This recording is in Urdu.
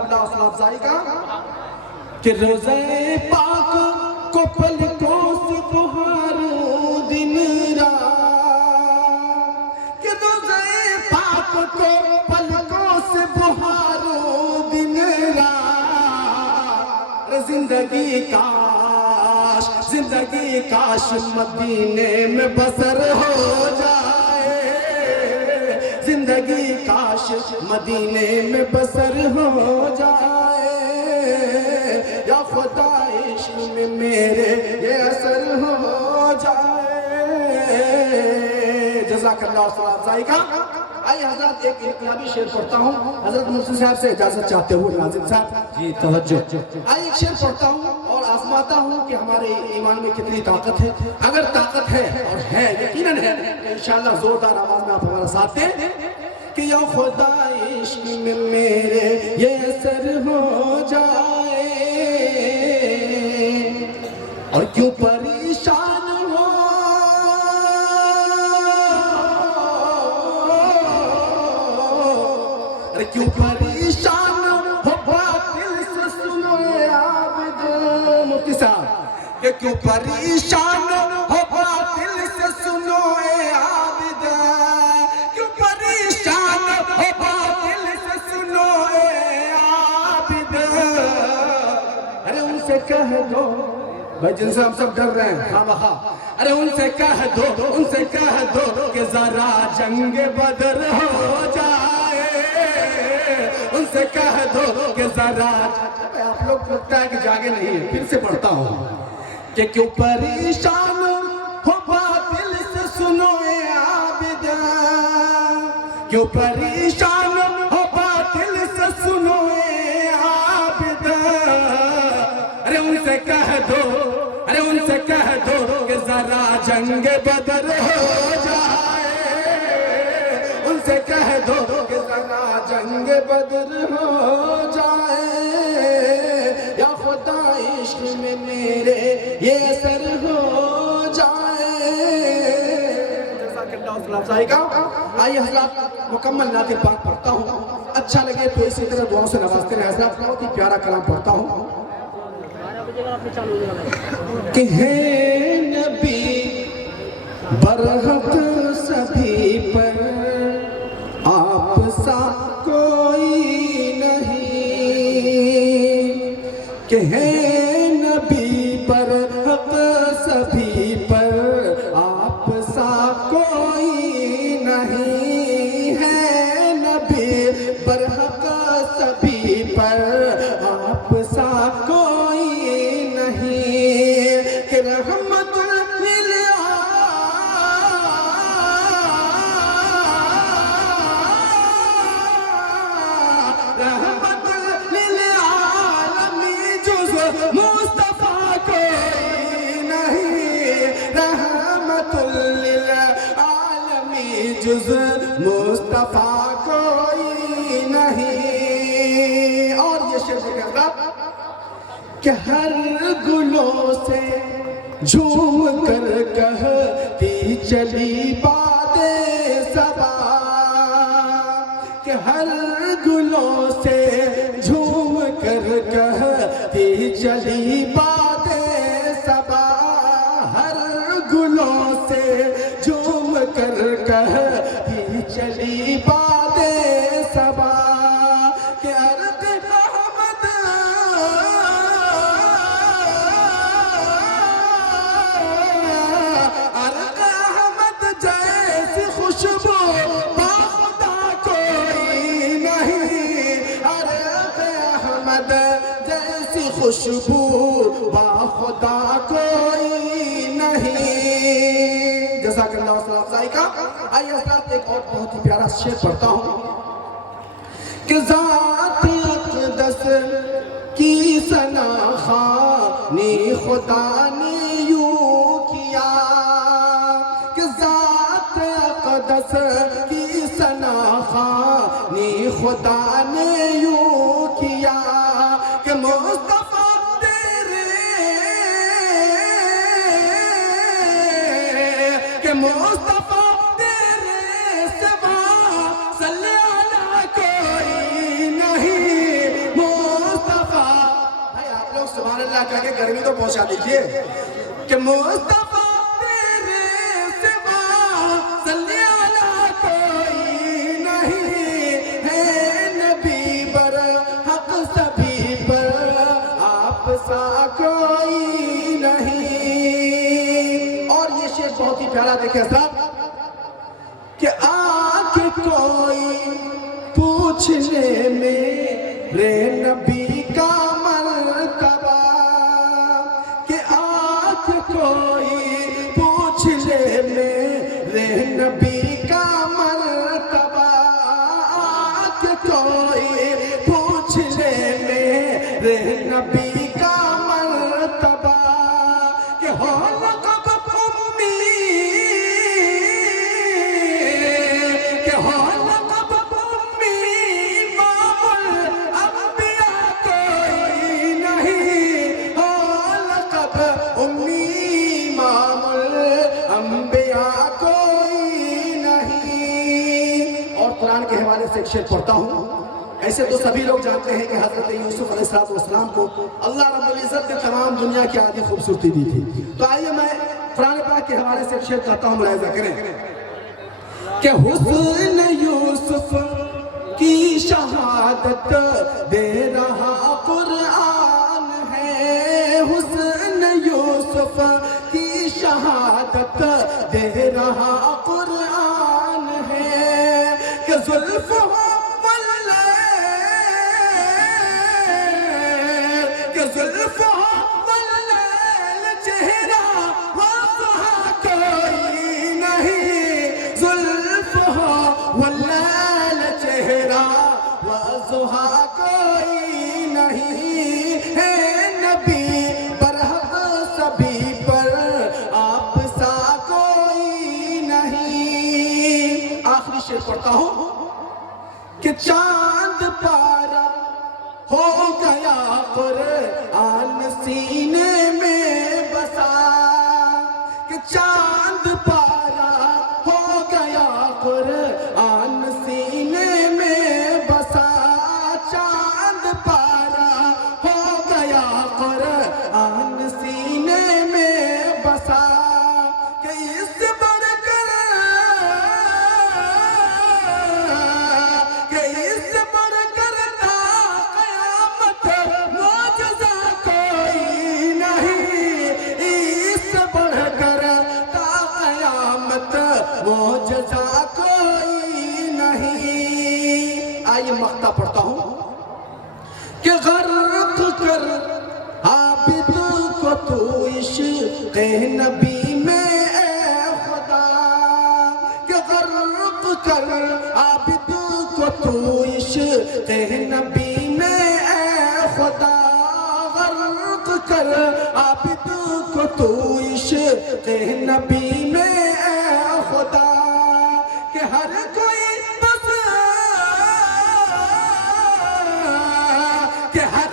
اللہ حوصلہ افزائی کا کہ روزہ پاک کو پلکوں سے بہاروں دن رات، کہ روزہ پاک کو پلکوں سے بہاروں دن رات، زندگی کاش مدینے میں بسر ہو جائے، زندگی کاش مدینے میں بسر ہو جائے، یا خدا عشق میں میرے یہ اثر ہو جائے۔ جزاک اللہ حوصلہ افزائی کا۔ آئیے حضرات ایک انقلابی شعر پڑھتا ہوں، حضرت مفتی صاحب سے اجازت چاہتے ہوئے ناظم صاحب جی توجہ۔ آئیے ایک شعر پڑھتا ہوں اور آزماتا ہوں کہ ہمارے ایمان میں کتنی طاقت ہے۔ اگر طاقت ہے اور ہے یقیناً ہے تو انشاءاللہ زوردار آواز میں آپ ہمارا ساتھ دیں کہ یا خدا عشق میں میرے یہ اثر ہو جائے، اور کیوں پریشان ہو کیوں پریشان ہو باطل سے سنو عابد مفتی صاحب، کہ کیوں پریشان ہو باطل سے سنو عابد، کیوں پریشان ہو باطل سے سنو عابد، ارے ان سے کہہ دو بھائی جن سے ہم سب ڈر رہے ہیں خواہ بخواہ، ارے ان سے کہہ دو کہ ذرا جنگ بدر ہو جائے، ان سے کہہ دو کہ ذرا آپ لوگ لگتا ہے کہ جاگے نہیں ہیں، پھر سے پڑھتا ہوں کہ کیوں پریشان ہو باطل سے سنو عابد، کیوں پریشان ہو باطل سے سنو عابد، ارے ان سے کہہ دو کہ ذرا جنگ بدر ہو جائے، ان سے کہہ دو کہ ذرا جنگ بدر ہو جائے، یا خدا عشق میں میرے یہ اثر ہو جائے۔ جزاک اللہ حوصلہ افزائی کا۔ آئیے حضرات مکمل نعت پاک پڑھتا ہوں، اچھا لگے تو اسی طرح دعاؤں سے نوازتے رہے حضرات۔ بہت ہی پیارا کلام پڑھتا ہوں کہ ہے نبی برحق سبھی پر آپ سا کوئی نہیں، کہ ہے نبی برحق سبھی پر آپ سا کوئی نہیں، ہے نبی برحق سبھی پر آپ سا کوئی نہیں، کہ رحمت مصطفیٰ کوئی نہیں، رحمت للعالمین جز مصطفیٰ کوئی نہیں۔ اور یہ شعر کہتا کہ ہر گلوں سے جھوم کر کہتی چلی باد صبا، کہ ہر گلوں سے جھوم کر کہتی چلی باد صبا، ہر گلوں سے جھوم کر کہتی چلی باد صبا، کہ عرق احمد جیسی خوشبو با خدا کوئی نہیں، عرق احمد جیسی خوشبو با خدا کوئی نہیں۔ جزاک اللہ حوصلہ افزائی کا۔ آئیے حضرات ایک اور بہت ہی پیارا شعر پڑھتا ہوں کہ ذات اقدس کی ثنا خوانی خدا نے یوں کیا، کہ ذات اقدس کی ثنا خوانی خدا نے یوں کیا، کہ مصطفیٰ مصطفیٰ تیرے سوا صلی اللہ کوئی نہیں، گرمی تو پہنچا دیجئے کہ مصطفیٰ تیرے سوا صلی علی کوئی نہیں ہے، نبی بر حق سبھی پر آپ سا کوئی نہیں۔ اور یہ شعر بہت ہی پیارا دیکھیں صاحب کہ آکے کوئی پوچھنے میرے نبی کا مرتبہ، کہ آکے کوئی پوچھنے میرے نبی کا مرتبہ، آکے کوئی پوچھنے میرے نبی کا مرتبہ، کہ ہو لقب امی، کہ ہو لقب امی امام الانبیاء کوئی نہیں، ہو لقب امی امام الانبیاء کوئی نہیں۔ اور قرآن کے حوالے سے ایک شعر پڑھتا ہوں۔ ایسے تو سبھی لوگ جانتے ہیں کہ حضرت یوسف علیہ السلام کو اللہ رب العزت نے تمام دنیا کی آدھی خوبصورتی دی تھی۔ تو آئیے میں قرآن پاک کے حوالے سے ایک شعر کہتا ہوں، ملاحظہ کریں کہ حسن یوسف کی شہادت دے رہا قرآن ہے، حسن یوسف کی شہادت دے رہا قرآن ہے، کہ زلف زلف واللیل چہرہ وضحا کوئی نہیں، زلف واللیل چہرہ وضحا کوئی نہیں، ہے نبی برحق سبھی پر آپ سا کوئی نہیں۔ آخری شعر پڑھتا ہوں کہ چاند پارا ہو گیا قرآن سینے میں بسا، کہ چاند پارا ہو گیا قرآن سینے میں بسا، چاند پارا ہو گیا قرآن سینے میں بسا، کہ اس بڑھ کر، کہ اس بڑھ کر معجزہ کوئی نہیں۔ آئیے مقطع پڑھتا ہوں کہ غرق کر عابد کو تو عشق نبی میں اے خدا، کہ غرق کر عابد کو تو عشق نبی میں اے خدا، غرق کر عابد کو تو عشق نبی میں اے خدا، کہ ہر کوئی بس، کہ ہر